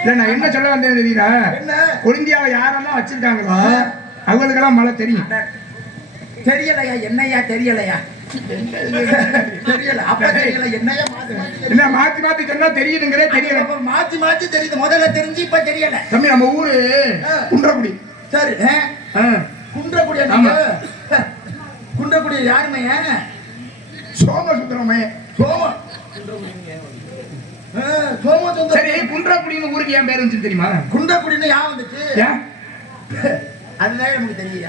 இல்ல நான் என்ன சொல்ல வந்தேன் தெரியுதா? கொழுந்தியாவை யாரெல்லாம் வச்சிருக்காங்களோ அவங்களுக்கெல்லாம் மழை தெரியும். தெரியலையா? என்னையா தெரியலையா? தெரியல. அப்ப தெரியல. என்னையா என்ன மாத்தி மாத்தி சொன்னா தெரியுதுங்கிறே தெரியல. மாத்தி மாத்தி தெரியுது. முதல்ல தெரிஞ்சு இப்ப தெரியல. தம்பி நம்ம ஊரு குன்றக்குடி. சரி. குன்றக்குடி. குன்றக்குடி யாருமையா? சோமசுந்தரமே. சரி, குன்றக்குடின்னு ஊருக்கு ஏன் பேர் வந்துச்சு தெரியுமா? குன்றக்குடின்னு யா வந்துச்சு? அதுதான் நமக்கு தெரியும்.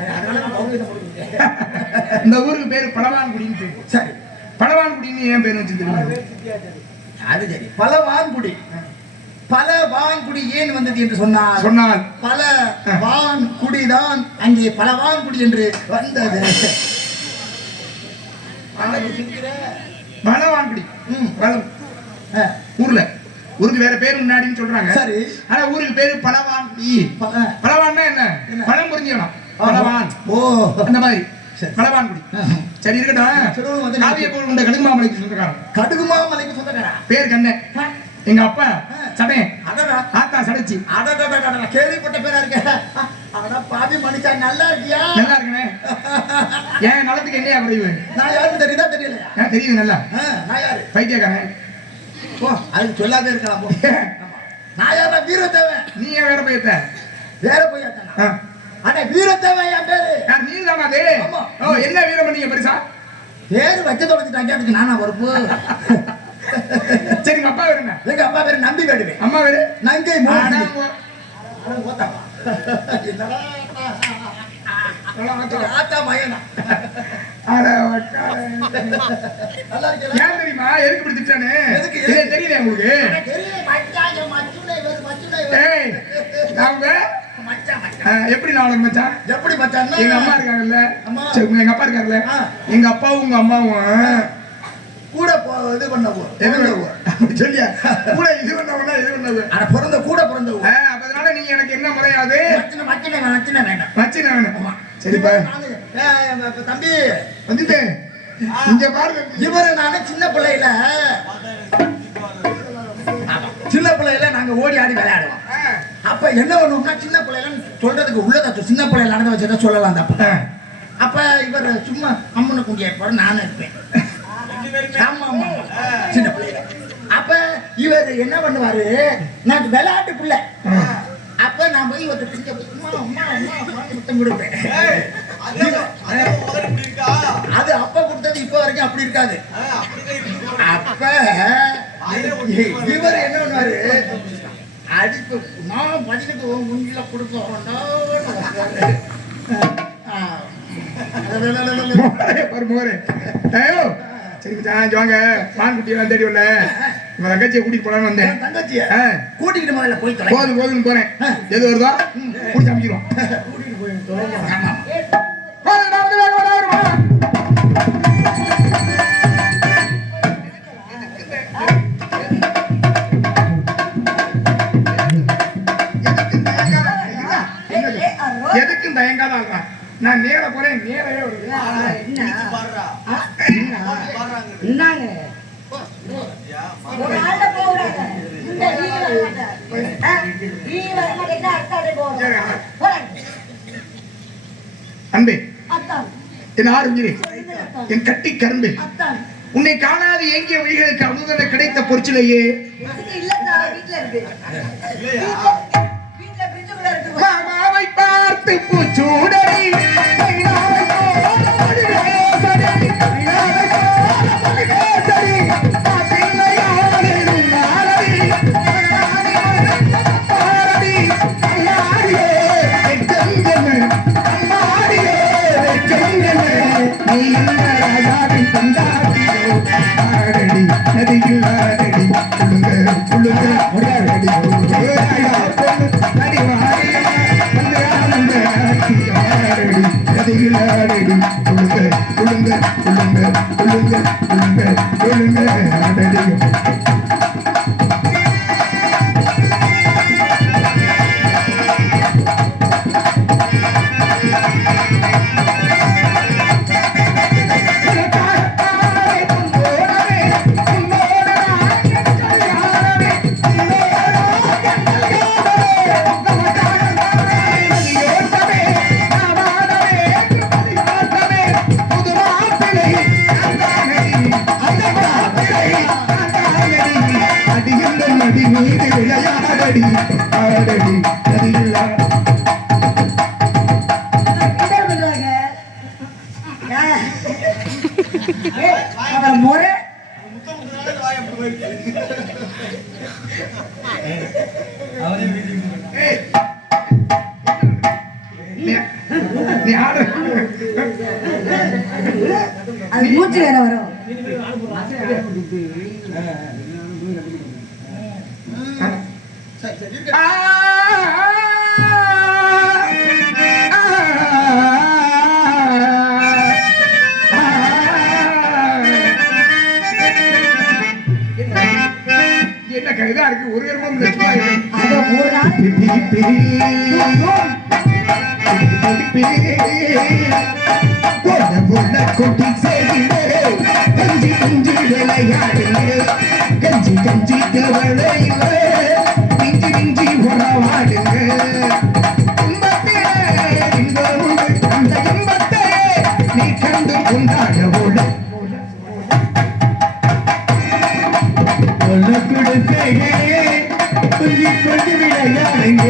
இந்த ஊருக்கு பேரு பலவான்குடின்னு பேரு. சரி, பலவான்குடின்னு ஏன் பேர் வந்துச்சு தெரியுமா? அது சரி. பலவான்குடி. பலவான்குடி ஏன் வந்தது என்று சொன்னால் பலவான்குடிதான் அங்கே பலவான்குடி என்று வந்தது. பலவான்குடி ஊர்ல ஊருக்கு வேற பேரு முன்னாடின்னு சொல்றாங்க. சரி, ஆனா ஊருக்கு பேரு பலவான்குடி. பலவான்னா என்ன? பழம் புரிஞ்சுக்கணும். பலவான். ஓ, அந்த மாதிரி பலவான்குடி. சரி, இருக்கட்டும். காவியப்பூர் உண்ட கடுகுமாமலைக்கு சொந்தக்காரன். கடுகுமாமலைக்கு சொந்தக்காரன் பேர் கண்ணன். எங்க அப்பா சடை, ஆத்தா சடைச்சி. கேள்விப்பட்ட பேரா இருக்க. பாதி மனுஷா நல்லா இருக்கியா? நல்லா இருக்குனே. ஏன் நலத்துக்கு என்னையா குறைவு? நான் யாருக்கு தெரியுதா? தெரியல. தெரியுது நல்லா. நான் யாரு? பைத்தியக்காரன். ஓ, அது சொல்லாதே இருக்கலாம். நான் யாரா? வீரத்தேவன். நீ ஏன் வேற பையத்த? வேற பையத்தா? அட வீரத்தேவன் என் பேரு. நீ தானா அது? ஓ, என்ன வீரம் பண்ணீங்க பெருசா? பேரு வச்சு தொலைச்சிட்டாங்க. அதுக்கு நானா பொறுப்பு? சரி, எங்க அப்பா பேரு என்ன? எங்க அப்பா பேரு நம்பி வேடுவே. அம்மா பேரு நங்கை மூணு. ஆத்தா மயனா. ஏன் தெரியுமா? எதுக்கு பிடிச்சிட்டானே? தெரியல உங்களுக்கு? எப்படி நான் மச்சான்? எப்படி மச்சான்? எங்க அம்மா இருக்காங்கல்ல, எங்க அப்பா இருக்காங்கல்ல, எங்க அப்பாவும் உங்க அம்மாவும் கூட இது பண்ணவோ சொல்லியா? கூட இது பண்ணவனா? இது பண்ணவு பிறந்த கூட பிறந்தவோ. அதனால நீங்க எனக்கு என்ன முறையாது? மச்சின வேணும். சரிப்பா தம்பி வந்துட்டேன். இங்க பாருங்க, இவரை நானே சின்ன பிள்ளையில நாங்க ஓடி ஆடி விளையாடுவோம். அப்ப என்ன பண்ணுவோம்னா, சின்ன பிள்ளைல சொல்றதுக்கு உள்ளதா சின்ன பிள்ளைல நடந்து வச்சதை சொல்லலாம். அப்ப இவர் சும்மா அம்மனை குண்டியா இருப்பாரு, நானும் இருப்பேன். சின்ன பிள்ளைல அப்ப இவர் என்ன பண்ணுவாரு, நான் விளையாட்டு பிள்ளை. அப்ப நான் போய் முத்தம் கொடுப்பேன். அது அப்ப கொடுத்தது இப்ப வரைக்கும் அப்படி இருக்காது. அப்ப இவர் என்ன பண்ணுவாரு, அடிப்பு நான் பதிலுக்கு முன்னில கொடுக்க சரி வாங்க, பான்குட்டி தேடி உள்ள உங்க தங்கச்சியை கூட்டிட்டு போலான்னு வந்தேன். தங்கச்சிய கூட்டிக்கிட்டு முதல்ல போய் போதும் போறேன். எது வருதோ கூட்டி அமைக்கிறோம். கூட்டிட்டு போய் எதுக்கும் தயங்காதான். நான் நேர போறேன். நேரவே அன்பே, என் ஆறுகிறே, என் கட்டி கரும்பே, உன்னை காணாது ஏங்கிய வழிகளுக்கு அமுதன கிடைத்த பொற்சிலையே. மாமாவை பார்த்து பூச்சூடை மீது விளையாடடி ஆடடி அதில்லா முறை நீ ஆடு அது மூச்சு வேற வரும் என்ன கைதா இருக்கு ஒரு கர்மம் லட்சுமா அது ஒரு நாள் கொட்டி செய்கிறே கஞ்சி கஞ்சி விளையாடுங்க கஞ்சி கஞ்சி கவலையிலே மிஞ்சி மிஞ்சி உறவாடுங்க அந்த இன்பத்தை நீ கண்டு கொண்டாட கொஞ்சி கொஞ்சி விளையாடுங்க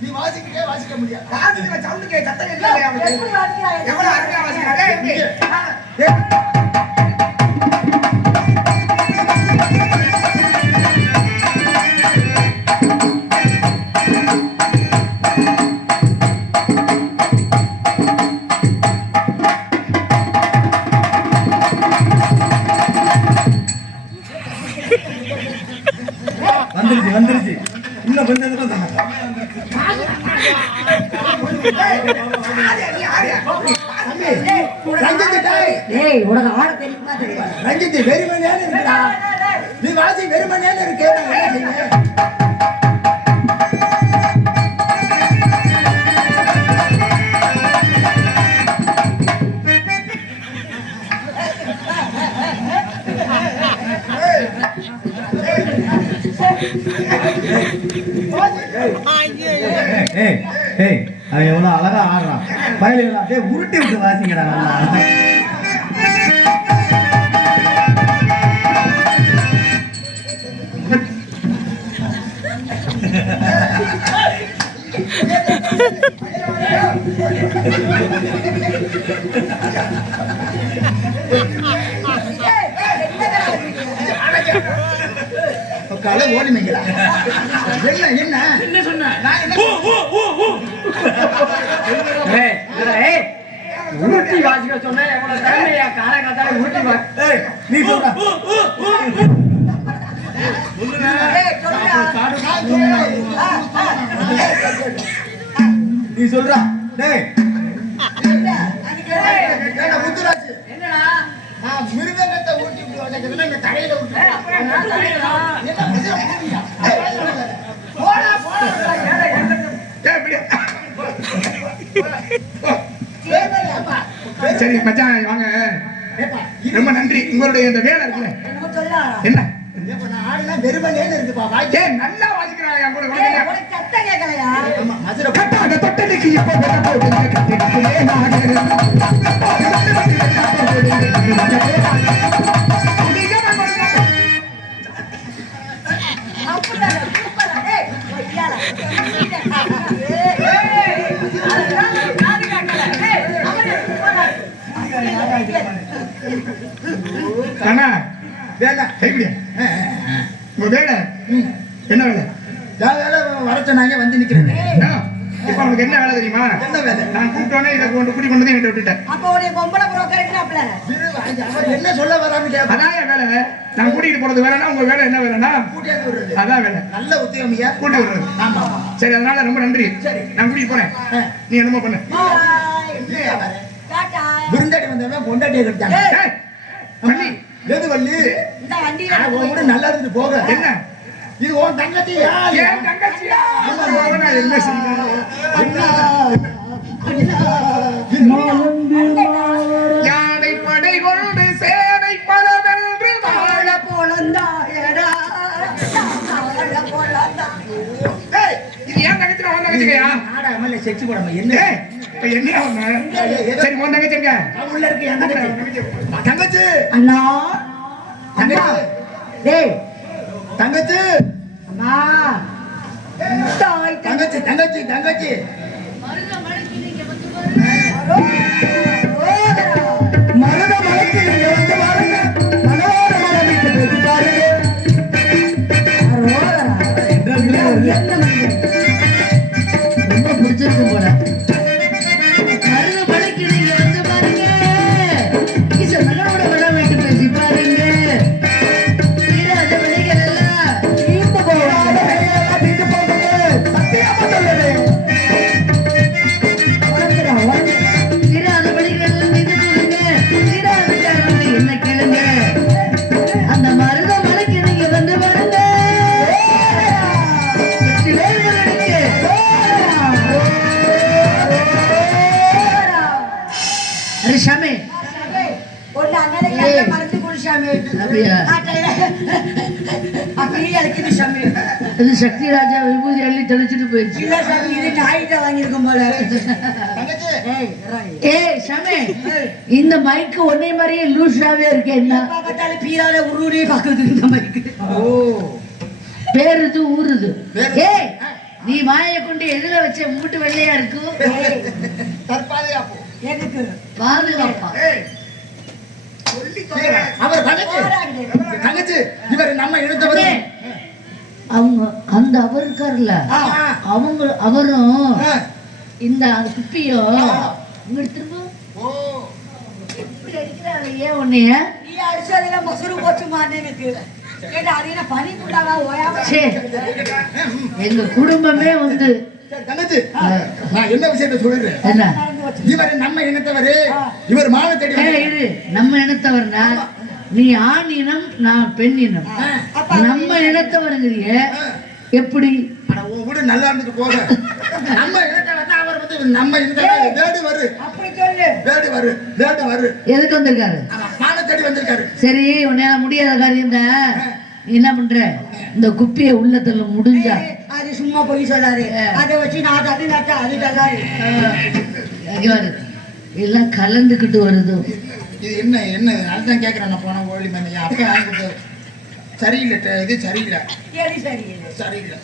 நீ வாசிக்கவே வாசிக்க முடியாது. வாசிக்கிற சவுண்டுக்கே சத்தம் இல்ல அவனுக்கு. எவ்வளவு அருமையா வாசிக்கிறாரே எப்படி? வந்துருச்சு வந்துருச்சு இன்னும் கொஞ்சம் நேரம் தான் உனக்கு ஆட தெரியுமா தெரியுமா ரஞ்சித் வெறுமனேன்னு இருக்குடா நீ வாசி வெறுமனேன்னு இருக்கே அவன் எவ்வளவு அழகா ஆடுறான் பயலுகளா அப்படியே உருட்டி விட்டு வாசிங்கடா நல்லா கலை ஓடிமைங்களா என்ன என்ன என்ன சொன்ன உருட்டி வாசிக்க சொன்னா எவ்வளவு திறமையா காலகாத்தால உருட்டி நீ சொல்ற நீ சொல்ற டேய் முத்துராஜ் என்னடா மிருதங்கத்தை ஊட்டி விட்டு இந்த தலையில விட்டு சரி மச்சான் வாங்க ரொம்ப நன்றி உங்களுடைய இந்த வேலை இருக்குல்ல என்ன நல்லா வாசிக்கிறாங்க என் கூட குழந்தைங்க. சத்தம் கேட்கலையா கட்டாத தொட்டலுக்கு இப்ப விட போடுங்க கட்டிடுக்குமே நாடு. கண்ணா வேலை கைப்பிடியா உங்க வேலை என்ன வேலை வேலை வர சொன்னாங்க வந்து நிக்கிறேன் இப்ப அவனுக்கு என்ன வேலை தெரியுமா? என்ன வேலை? நான் கூப்பிட்டோன்னே இதை கொண்டு கூட்டி கொண்டு வந்து என்கிட்ட விட்டுட்டேன். அப்ப உடைய பொம்பளை புரோக்கர் இருக்கிறாப்ல. அவர் என்ன சொல்ல வரான்னு கேட்பேன். அதான் என் வேலை. நான் கூட்டிட்டு போறது வேலைன்னா உங்க வேலை என்ன வேலைன்னா கூட்டியாந்து விடுறது. அதான் வேலை. நல்ல உத்தியோகம் ஐயா. கூட்டி விடுறது. ஆமா சரி, அதனால ரொம்ப நன்றி. சரி. நான் கூட்டிட்டு போறேன். நீ என்னமோ பண்ணு. பாய். இல்லையா வரேன். டாடா. விருந்தாடி வந்தவன் பொண்டாட்டியை கட்டாங்க. ஏய், வள்ளி. எது வள்ளி? இந்த வண்டியில உன் கூட நல்லா இருந்து போக. என்ன? இது உன் தங்கச்சி. என் தங்கச்சியா? நான் என்ன செய்யணும்? யானை படை கொண்டு சேனை பலவென்று வாழ போலந்தாயடா. வாழ போலந்தா. ஏய், இது ஏன் தங்கச்சி? உன் தங்கச்சியா? நாடகம் இல்ல, செக்ஸ் படம். என்ன? ஏய், இப்ப என்ன ஒண்ணு? சரி, உன் தங்கச்சி எங்க? அவன் உள்ள இருக்கு என் தங்கச்சி. தங்கச்சி. அண்ணா. தங்கச்சி. டேய். தங்கச்சி. அம்மா. தாய் தங்கச்சி தங்கச்சி தங்கச்சி. மருத மலைக்கு நீங்க வந்து பாருங்க. மனோர மலை வீட்டு போய் பாருங்க. ரொம்ப பிடிச்சிருக்கு போல. மருத மலைக்கு நீங்க வந்து பாருங்க. ஈச மகனோட மனம் விட்டு பேசி பாருங்க. தீராத வினைகள் எல்லாம் தீர்ந்து போகும். தீர்ந்து போகுது. சத்தியமா சொல்லுறேன். தீராத வினைகள் எல்லாம் தீர்ந்து போகுங்க. தீராத காரணம் என்ன கேளுங்க. அந்த மருத மலைக்கு நீங்க வந்து பாருங்க. வெற்றி வேல்முருகனுக்கு. அரே ஷாமே, ஒண்ணு அண்ணனை கல்ல மறந்து குடிச்சாமே. அப்படியா? அப்படியே அழைக்குது சாமி. இது சக்தி ராஜா விபூதி அள்ளி தெளிச்சுட்டு போயிடுச்சு. இல்ல சாமி, இது நாயிட்ட வாங்கியிருக்கும் போல. தங்கச்சி. ஏய், இறாய். ஏய் ஷாமே, இந்த மைக்கு ஒன்னே மாதிரியே லூஸாவே இருக்கு. என்ன எப்ப பார்த்தாலும் பீரால உருளே பாக்குது இந்த மாதிரி. ஓ. பேருது ஊருது. பேரு- ஏய், நீ வாயை கொண்டு எதுல வச்ச மூட்டு வெள்ளையா இருக்கு. தற்பாதையா போ. எதுக்கு? பாதுகாப்பா. ஏய். சொல்லி தொலைறேன். அவர் தங்கச்சி. போராடுது. தங்கச்சி. இவர் நம்ம இழுத்தவர். ஏய், அவங்க அந்த அவர் இருக்காருல்ல, அவரும் இந்த குப்பியும் இங்க திரும்ப ஓ. இப்படி அடிக்கிறாங்க. ஏன் உன்னைய? நீ அடிச்சதுல மசுரு போச்சு மாட்டேனுக்கு. கேட்டா அது என்ன பனிக்குள்ளாவா ஓயாம? சே, எங்க குடும்பமே வந்து சரி, தங்கச்சி. நான் என்ன விஷயத்தை சொல்றேன். என்ன? நடந்து வச்சு. இவர் நம்ம இனத்தவர். இவர் மாவை தேடி ஏய், வந்தார். இரு, நம்ம இனத்தவர்னா நீ ஆண் இனம், நான் பெண் இனம். நம்ம இனத்தவருங்கிறிய எப்படி? ஆனா உன் வீடு நல்லா இருந்துட்டு போக. நம்ம இனத்தவர் தான். அவர் வந்து நம்ம இனத்தவர். வேடு வரு. அப்படி சொல்லு. வேடு வரு. வேடு வரு. எதுக்கு வந்திருக்காரு? மாவை தேடி வந்திருக்காரு. சரி, உன்னால முடியாத காரியம் தான். நீ என்ன பண்ற? இந்த குப்பிய உள்ளத்துல முடிஞ்சா அது சும்மா போய் சொல்லாரு. அதை வச்சு நான் தண்ணி நட்டா அது தள்ளாரு. இங்க பாரு, எல்லாம் கலந்துக்கிட்டு வருது. இது என்ன என்ன அதுதான் கேட்கறேன். நான் போன ஓடி வந்தேன். அப்பயே வாங்கி கொடுத்தது சரியில்லை. இது சரியில்லை. சரி சரி. சரியில்லை.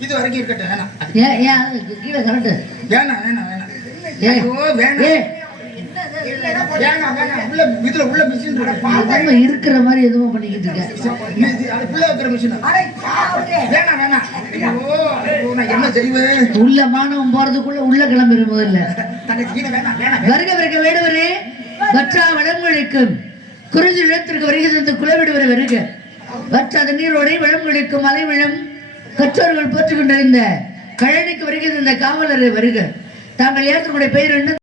இது வரைக்கும் இருக்கட்டும். வேணாம். ஏன் ஏன் கீழே கரண்ட்? வேணாம் வேணாம் வேணாம். ஏய், ஐயோ, வேணாம். ஏய், வேணாம் வேணாம். உள்ள இதுல உள்ள மிஷின் இருக்கு. எதுவும் இருக்கிற மாதிரி எதுவும் பண்ணிக்கிட்டு இருக்க. அதுக்குள்ள வைக்கிற மிஷின். அடே சாவுடே. வேணாம் வேணாம். ஐயோ, ஐயோ, நான் என்ன செய்வேன்? உள்ள மானவன் போறதுக்குள்ள உள்ள கிளம்பிரு முதல்ல. தங்கச்சி கீழே வேணாம் வேணாம். வருக வருக வேடுவரே, வற்றா வளங்களுக்கும் குறிஞ்சி நிலத்திற்கு வருகிறது குலவிடுவரை வருக. வற்றாத நீரோடை வளங்களுக்கும் மலைவிழம் கற்றோர்கள் போற்றுக் கொண்டிருந்த கழனிக்கு வருகிறது இந்த காவலரை வருக. தாங்கள் ஏற்றக்கூடிய பெயர் என்ன?